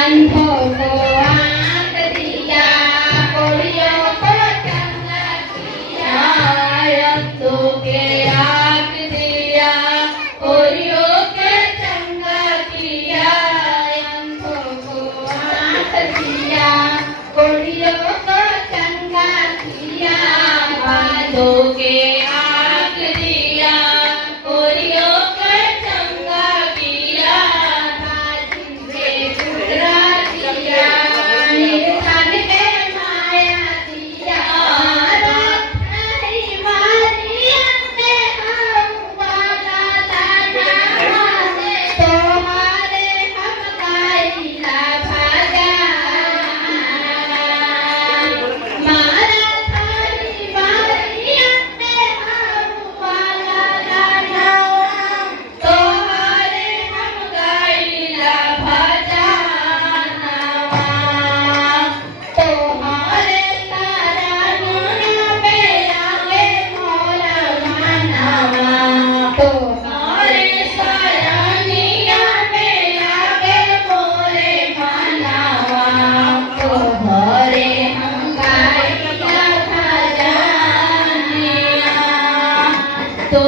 अंधों को आँख दिया, कोढ़ियों को चंगा किया, अंधों के आँख दिया, कोढ़ियों के चंगा किया, अंधों को आँख दिया, कोढ़ियों को चंगा किया, बांधों के आँख दिया, कोढ़ियों को चंगा किया, बाजिंदे गुजरा दिया, निर्धन के माया दिया, रात नहीं मारी हमने वाला दाना माने, तुम्हारे हम गाइला भाजा, मारा थारी मारी हमने वाला दाना, तुम्हारे हम गाइला भाजा, तुम्हारे तारा गुना पे आवे मोरा मानवा, तुम्हारे सरानिया पे आवे मोरे मानवा, तुम्हारे हम गाइला भजनिया, तो